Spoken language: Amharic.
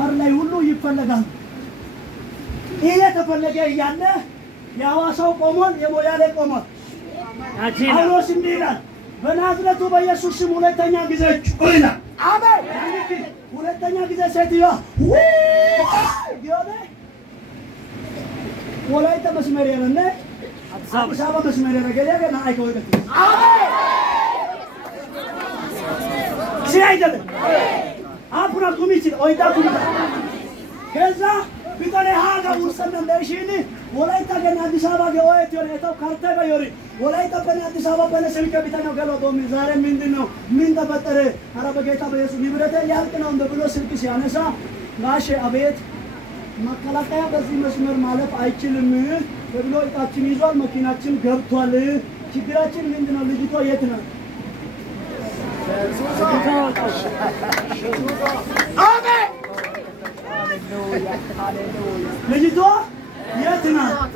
ሰፈር ላይ ሁሉ ይፈለጋል። ይሄ ተፈለገ እያለ የሐዋሳው ቆሞን የሞያሌ ቆሞን ጳውሎስ እንዲህ ይላል በናዝሬቱ በኢየሱስ ስም ሁለተኛ ጊዜ ጮይና አሜን። ሁለተኛ ጊዜ ሴትዮዋ ይሆነ ወላይታ መስመር ያለነ አዲስ አበባ መስመር ያገለገለ አይቆይበት አሜን። ሲያይደለ አፑራ ኩሚቲ ኦይታ ኩሚታ ከዛ ቢታኔ ሃጋ ውሰነ ለሽኒ ወላይታ ገና አዲስ አበባ ገወይት የሆነ ተው ካርታ በዮሪ ወላይታ በና አዲስ አበባ በነሰሚ ከቢታኔው ገሎ ዶሚ ዛሬ ምንድነው ምን ተፈጠረ? ኧረ በጌታ በኢየሱስ ንብረቴ ሊያልቅ ነው እንደ ብሎ ስልክ ሲያነሳ ጋሼ አቤት መከላከያ በዚህ መስመር ማለፍ አይችልም ብሎ እቃችን ይዟል፣ መኪናችን ገብቷል። ችግራችን ምንድነው? ልጅቷ የት ነው? አሜን። ልጅቷ የት ናት?